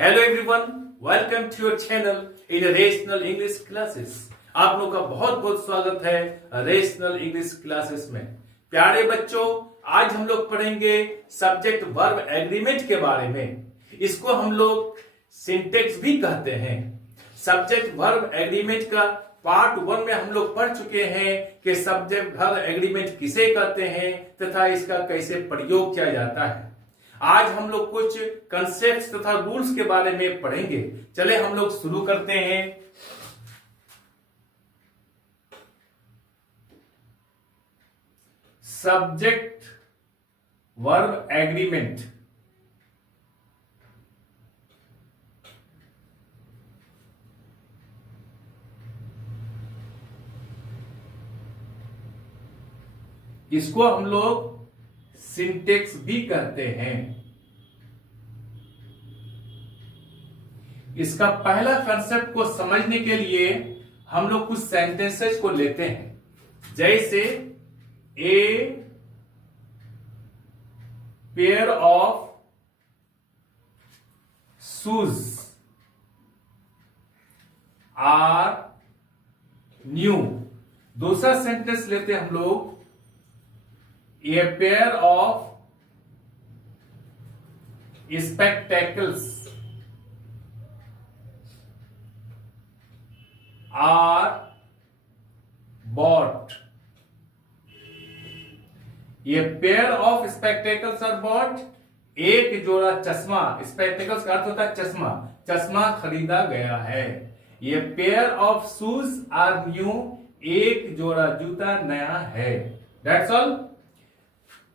Hello everyone, welcome to your channel international English classes. आप लोगों का बहुत बहुत स्वागत है रेशनल इंग्लिश क्लासेस में। प्यारे बच्चों, आज हम लोग पढ़ेंगे सब्जेक्ट वर्ब एग्रीमेंट के बारे में। इसको हम लोग सिंटेक्स भी कहते हैं। सब्जेक्ट वर्ब एग्रीमेंट का पार्ट 1 में हम लोग पढ़ चुके हैं कि सब्जेक्ट वर्ब एग्रीमेंट किसे कहते हैं तथा इसका कैसे प्रयोग किया जाता है। आज हम लोग कुछ कंसेप्ट्स तथा रूल्स के बारे में पढ़ेंगे। चले हम लोग शुरू करते हैं। सब्जेक्ट वर्ब एग्रीमेंट इसको हम लोग सिंटेक्स भी कहते हैं। इसका पहला कंसेप्ट को समझने के लिए हम लोग कुछ सेंटेंसेस को लेते हैं, जैसे a pair of shoes are new. दूसरा सेंटेंस लेते हैं हम लोग, A pair of spectacles are bought. A pair of spectacles are bought. एक जोड़ा चश्मा, स्पेक्टेकल्स का अर्थ होता है चश्मा, चश्मा खरीदा गया है। ये pair of shoes are new, एक जोड़ा जूता नया है। That's all.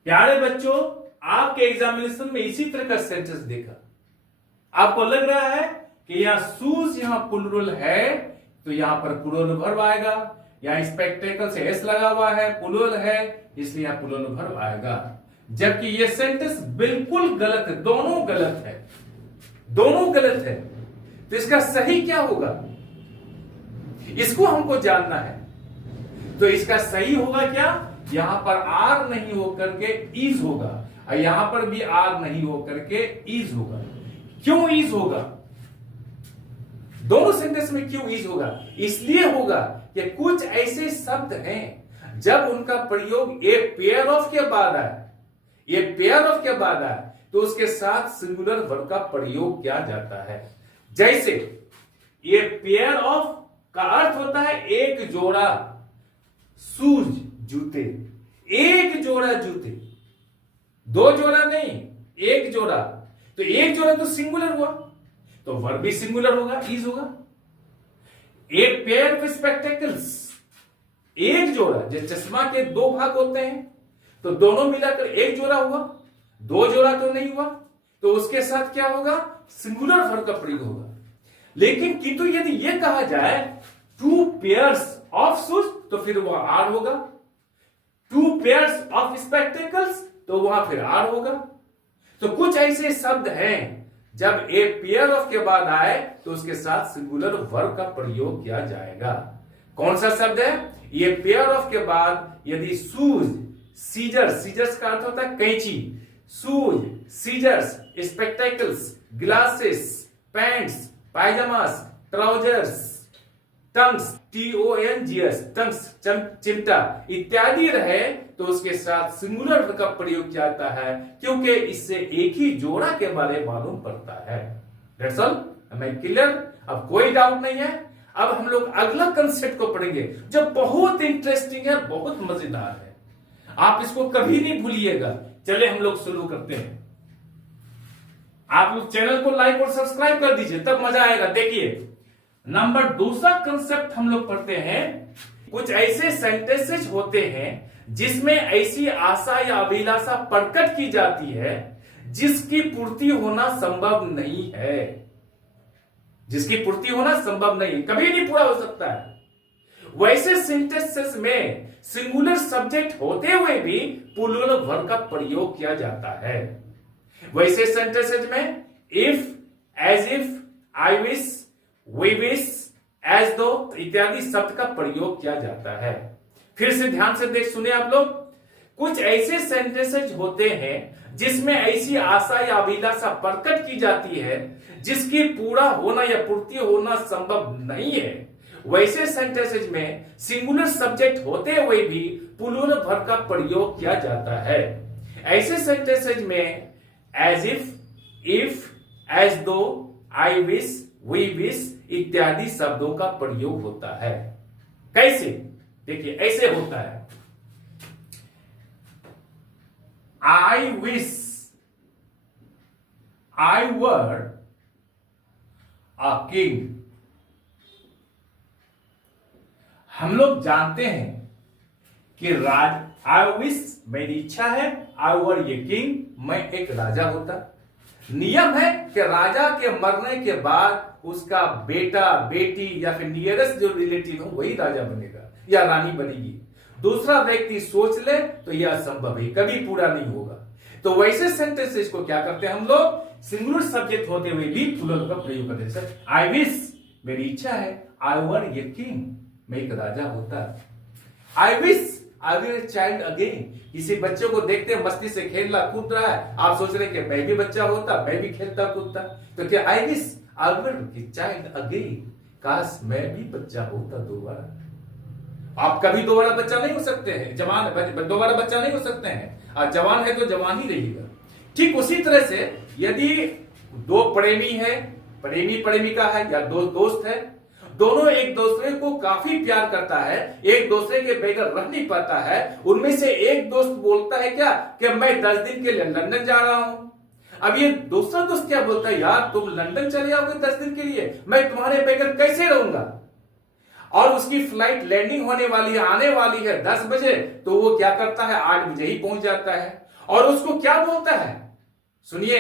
प्यारे बच्चों, आपके एग्जामिनेशन में इसी तरह का सेंटेंस देखा, आपको लग रहा है कि यहां शूज यहां प्लूरल है तो यहां पर प्लूरल वर्ब आएगा। यहां स्पेक्टेकल से एस लगा हुआ है, प्लूरल है, इसलिए यहां प्लूरल वर्ब आएगा। जबकि यह सेंटेंस बिल्कुल गलत है, दोनों गलत है, दोनों गलत है। तो इसका सही क्या होगा, इसको हमको जानना है। तो इसका सही होगा क्या, यहां पर आर नहीं होकर के इज होगा, और यहां पर भी आर नहीं होकर के इज होगा। क्यों इज होगा, दोनों सेंटेंस में क्यों इज होगा? इसलिए होगा कि कुछ ऐसे शब्द हैं जब उनका प्रयोग ए पेयर ऑफ के बाद आए, ये पेयर ऑफ के बाद आए तो उसके साथ सिंगुलर वर्ब का प्रयोग किया जाता है। जैसे ये पेयर ऑफ का अर्थ होता है एक जोड़ा शूज, जूते, एक जोड़ा जूते, दो जोड़ा नहीं, एक जोड़ा। तो एक जोड़ा तो सिंगुलर हुआ, तो वर्ब भी सिंगुलर होगा, इज होगा। एक पेयर ऑफ स्पेक्टेकल्स, एक जोड़ा, जो चश्मा के दो भाग होते हैं तो दोनों मिलाकर एक जोड़ा हुआ, दो जोड़ा तो नहीं हुआ, तो उसके साथ क्या होगा, सिंगुलर वर्ब का प्रयोग होगा। लेकिन किंतु यदि यह कहा जाए टू पेयर्स ऑफ शूज तो फिर वह आर होगा, टू पेयर्स ऑफ स्पेक्टेकल्स तो वहां फिर आर होगा। तो कुछ ऐसे शब्द हैं जब ए पेयर ऑफ के बाद आए तो उसके साथ सिंगुलर वर्ब का प्रयोग किया जाएगा। कौन सा शब्द है? ये पेयर ऑफ के बाद यदि शूज, सीजर्स, सीजर्स का अर्थ होता है कैंची, shoes, scissors, spectacles, glasses, pants, pyjamas, trousers, tongs, TONGS, tongs, चिमटा इत्यादि रहे तो उसके साथ सिंगुलर वर्ब का प्रयोग किया जाता है, क्योंकि इससे एक ही जोड़ा के बारे में मालूम पड़ता है। That's all. मैं क्लियर? अब कोई डाउट नहीं है। अब हम लोग अगला कंसेप्ट को पढ़ेंगे जो बहुत इंटरेस्टिंग है, बहुत मजेदार है, आप इसको कभी नहीं भूलिएगा। चले हम लोग शुरू करते हैं। आप लोग चैनल को लाइक और सब्सक्राइब कर दीजिए, तब मजा आएगा। देखिए, नंबर दूसरा कंसेप्ट हम लोग पढ़ते हैं। कुछ ऐसे सेंटेंसेस होते हैं जिसमें ऐसी आशा या अभिलाषा प्रकट की जाती है जिसकी पूर्ति होना संभव नहीं है, जिसकी पूर्ति होना संभव नहीं, कभी नहीं पूरा हो सकता है। वैसे सेंटेंसेस में सिंगुलर सब्जेक्ट होते हुए भी प्लूरल वर्ब का प्रयोग किया जाता है। वैसे सेंटेंसेस में if, as if, I wish, we wish, as दो इत्यादि शब्द का प्रयोग किया जाता है। फिर से ध्यान से सुने आप लोग। कुछ ऐसे सेंटेंसेस होते हैं जिसमें ऐसी आशा या अभिलाषा प्रकट की जाती है जिसकी पूरा होना या पूर्ति होना संभव नहीं है, वैसे सेंटेंसेज में सिंगुलर सब्जेक्ट होते हुए भी प्लूरल वर्ब का प्रयोग किया जाता है। ऐसे सेंटेंसेज में एज इफ, एज दो, आई विश, वी विश इत्यादि शब्दों का प्रयोग होता है। कैसे? देखिए ऐसे होता है, I wish I were a king. हम लोग जानते हैं कि आई विश मेरी इच्छा है, आई वर ये किंग, मैं एक राजा होता। नियम है कि राजा के मरने के बाद उसका बेटा, बेटी या फिर नियरेस्ट जो रिलेटिव हो वही राजा बनेगा या रानी बनेगी। दूसरा व्यक्ति सोच ले तो यह असंभव है, कभी पूरा नहीं होगा। तो वैसे सेंटेंसेस को क्या करते हैं हम लोग, सिंगुलर सब्जेक्ट होते हुए भी प्लूरल का प्रयोग करते हैं। सर आई विश मेरी इच्छा है, आई वर ये किंग मैं एक राजा होता। I wish I will a child again, किसी बच्चे को देखते मस्ती से खेल रहा कूद रहा है, आप सोच रहे कि मैं भी बच्चा होता, मैं भी खेलता कूदता। तो क्या I wish I will a child again, काश मैं भी बच्चा होता दोबारा। आप कभी दोबारा बच्चा नहीं हो सकते हैं, जवान दोबारा बच्चा नहीं हो सकते हैं, और जवान है तो जवान ही रहिएगा। ठीक उसी तरह से यदि दो प्रेमी है, प्रेमी प्रेमिका है या दो दोस्त है, दोनों एक दूसरे को काफी प्यार करता है, एक दूसरे के बगैर रह नहीं पाता है, उनमें से एक दोस्त बोलता है क्या कि मैं 10 दिन के लिए लंदन जा रहा हूं। अब ये दूसरा दोस्त क्या बोलता है, यार तुम लंदन चले आओगे 10 दिन के लिए, मैं तुम्हारे बगैर कैसे रहूंगा। और उसकी फ्लाइट लैंडिंग होने वाली है, आने वाली है 10 बजे, तो वो क्या करता है 8 बजे ही पहुंच जाता है। और उसको क्या बोलता है, सुनिए,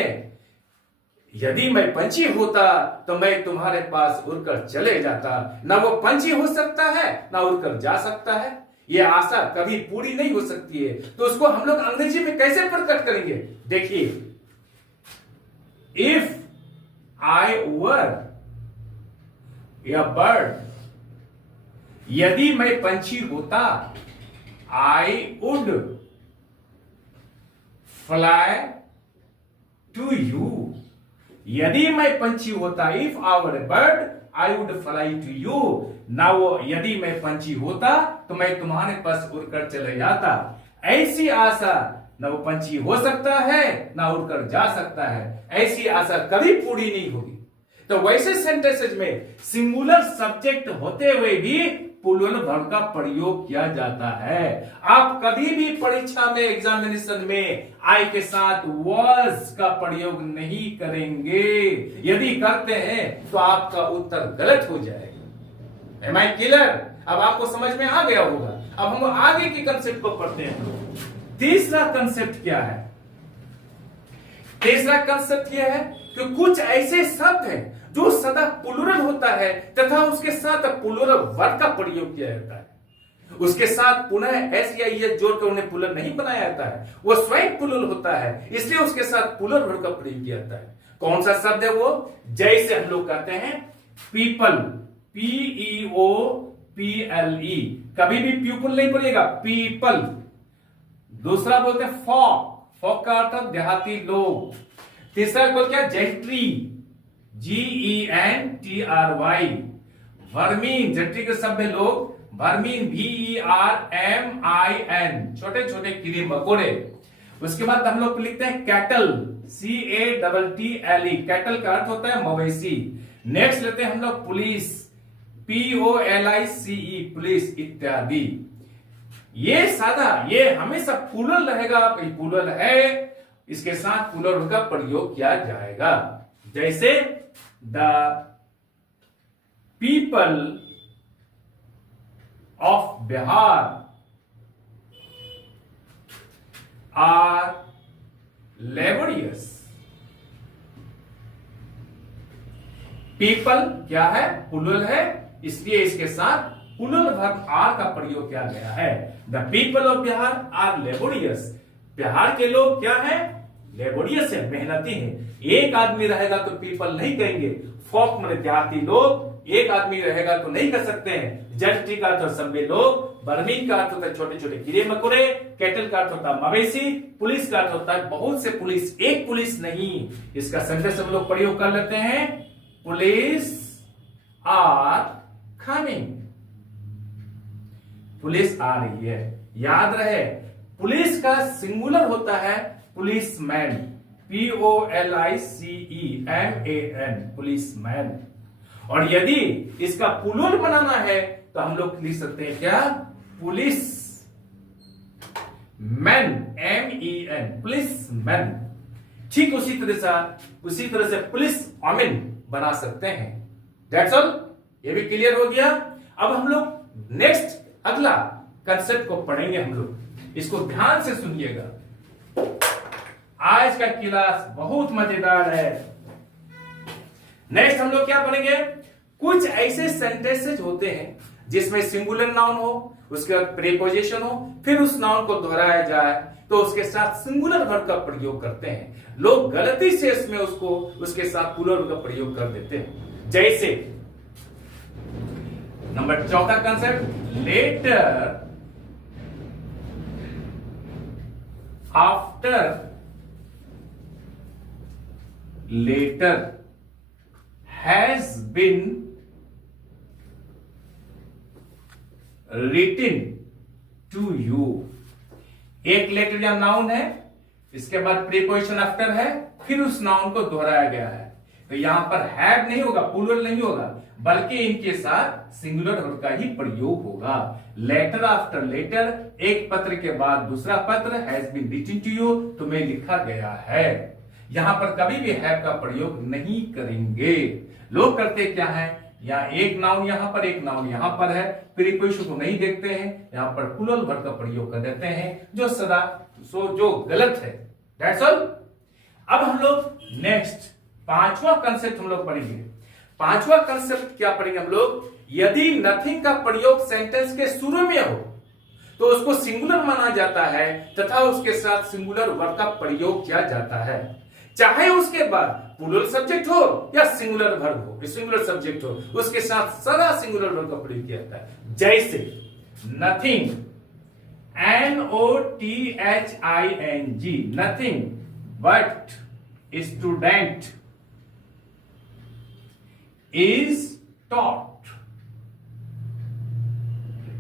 यदि मैं पंछी होता तो मैं तुम्हारे पास उड़कर चले जाता। ना वो पंछी हो सकता है ना उड़कर जा सकता है, ये आशा कभी पूरी नहीं हो सकती है। तो उसको हम लोग अंग्रेजी में कैसे प्रकट करेंगे, देखिए, if I were a bird, यदि मैं पंछी होता, I would fly to you. यदि मैं पंछी होता, if I were a bird I would fly to you. ना वो यदि मैं पंछी होता तो मैं तुम्हारे पास उड़कर चले जाता। ऐसी आशा ना वो पंछी हो सकता है ना उड़कर जा सकता है, ऐसी आशा कभी पूरी नहीं होगी। तो वैसे सेंटेंसेज में सिंगुलर सब्जेक्ट होते हुए भी प्लूरल वर्ब का प्रयोग किया जाता है। आप कभी भी परीक्षा में, एग्जामिनेशन में आई के साथ वाज का प्रयोग नहीं करेंगे। यदि करते हैं तो आपका उत्तर गलत हो जाएगा। Am I clear? अब आपको समझ में आ गया होगा। अब हम आगे के कंसेप्ट को पढ़ते हैं। तीसरा कंसेप्ट क्या है? तीसरा कंसेप्ट यह है कि कुछ ऐसे शब्द हैं जो सदा प्लूरल होता है तथा उसके साथ प्लूरल वर्ब का प्रयोग किया जाता है। उसके साथ पुनः एस या एस जोड़कर उन्हें प्लूरल नहीं बनाया जाता है, वो स्वयं प्लूरल होता है, इसलिए उसके साथ प्लूरल वर्ब का प्रयोग किया जाता है। कौन सा शब्द है वो? जैसे हम लोग कहते हैं पीपल, PEOPLE, कभी भी पीपल नहीं पड़ेगा, पीपल। दूसरा बोलते हैं फॉक, फॉक का अर्थ देहाती लोग। तीसरा बोलते क्या? Gentry, GENTRY। वर्मीन, जेंट्री के शब्द में लोग, वर्मीन VERMIN, छोटे छोटे कीड़े मकोड़े। उसके बाद हम लोग लिखते हैं कैटल, CATTLE, कैटल का अर्थ होता है मवेशी। नेक्स्ट लेते हैं हम लोग पुलिस, POLICE, पुलिस इत्यादि। ये सादा, ये हमेशा प्लूरल रहेगा, प्लूरल है, इसके साथ प्लूरल का प्रयोग किया जाएगा। जैसे the people of Bihar are laborious. People क्या है? प्लूरल है, इसलिए इसके साथ प्लूरल वर्ब आर का प्रयोग किया गया है। The people of Bihar are laborious. Bihar के लोग क्या है? लेबोरियस है, मेहनती है। एक आदमी रहेगा तो पीपल नहीं कहेंगे, फॉक में देहाती लोग, एक आदमी रहेगा तो नहीं कर सकते हैं। जस्ट ट्री का अर्थ होता सभ्य लोग, वर्मिंग का अर्थ होता है छोटे छोटे कीड़े मकोड़े, कैटल का अर्थ होता है मवेशी, पुलिस का अर्थ होता है बहुत से पुलिस, एक पुलिस नहीं। इसका सेंटेंस हम लोग प्रयोग कर लेते हैं, पुलिस आर कमिंग, पुलिस आ रही है। याद रहे पुलिस का सिंगुलर होता है पुलिसमैन, POLICEMAN, पुलिसमैन। और यदि इसका प्लूरल बनाना है तो हम लोग लिख सकते हैं क्या, police man, MEN, police man. ठीक उसी तरह से पुलिस वॉमेन बना सकते हैं। दैट्स ऑल, ये भी क्लियर हो गया। अब हम लोग नेक्स्ट अगला कंसेप्ट को पढ़ेंगे। हम लोग इसको ध्यान से सुनिएगा, आज का क्लास बहुत मजेदार है। नेक्स्ट हम लोग क्या पढ़ेंगे, कुछ ऐसे सेंटेंसेस होते हैं जिसमें सिंगुलर नाउन हो, उसके बाद प्रीपोजिशन हो, फिर उस नाउन को दोहराया जाए तो उसके साथ सिंगुलर वर्ब का प्रयोग करते हैं। लोग गलती से इसमें उसके साथ प्लूरल वर्ब का प्रयोग कर देते हैं। जैसे number 14 concept, letter after, letter has been written to you. एक लेटर या नाउन है, इसके बाद प्रीपोजिशन आफ्टर है, फिर उस नाउन को दोहराया गया है। तो यहां पर हैव नहीं होगा, प्लूरल नहीं होगा, बल्कि इनके साथ सिंगुलर वर्ब का ही प्रयोग होगा। लेटर आफ्टर लेटर, एक पत्र के बाद दूसरा पत्र, has been written to you, तुम्हें लिखा गया है। यहां पर कभी भी हैव का प्रयोग नहीं करेंगे। लोग करते क्या है, या एक नाउन यहां पर, एक नाउन यहां पर है, प्रीपोजिशन को नहीं देखते हैं, यहां पर प्लूरल वर्ब का प्रयोग कर देते हैं, जो गलत है। That's all. अब हम लोग नेक्स्ट पांचवा कंसेप्ट हम लोग पढ़ेंगे। पांचवा कंसेप्ट क्या पढ़ेंगे हम लोग, यदि नथिंग का प्रयोग सेंटेंस के शुरू में हो तो उसको सिंगुलर माना जाता है तथा उसके साथ सिंगुलर वर्ब का प्रयोग किया जाता है, चाहे उसके बाद प्लूरल सब्जेक्ट हो या सिंगुलर वर्ब हो, सिंगुलर सब्जेक्ट हो, उसके साथ सदा सिंगुलर वर्ब का प्रयोग किया जाता है। जैसे nothing, NOTHING, nothing but student is taught.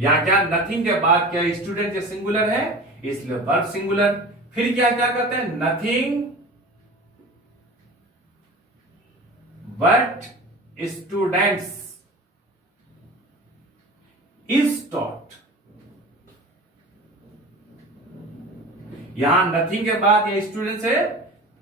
यहां क्या नथिंग के बाद क्या स्टूडेंट के सिंगुलर है, इसलिए वर्ब सिंगुलर। फिर क्या क्या करते हैं, nothing but students is taught. यहां नथिंग के बाद ये स्टूडेंट्स है,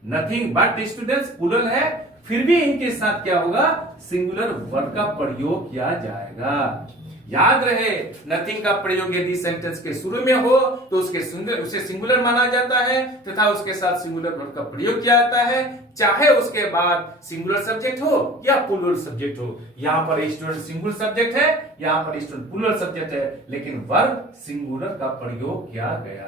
नथिंग बट स्टूडेंट्स प्लूरल है, फिर भी इनके साथ क्या होगा, सिंगुलर वर्ब का प्रयोग किया जाएगा। याद रहे नथिंग का प्रयोग यदि सेंटेंस के शुरू में हो तो उसे सिंगुलर माना जाता है तथा उसके साथ सिंगुलर वर्ब का प्रयोग किया जाता है, चाहे उसके बाद सिंगुलर सब्जेक्ट हो या प्लूरल सब्जेक्ट हो। यहां पर स्टूडेंट सिंगुलर सब्जेक्ट है, यहां पर स्टूडेंट प्लूरल सब्जेक्ट है, लेकिन वर्ब सिंगुलर का प्रयोग किया गया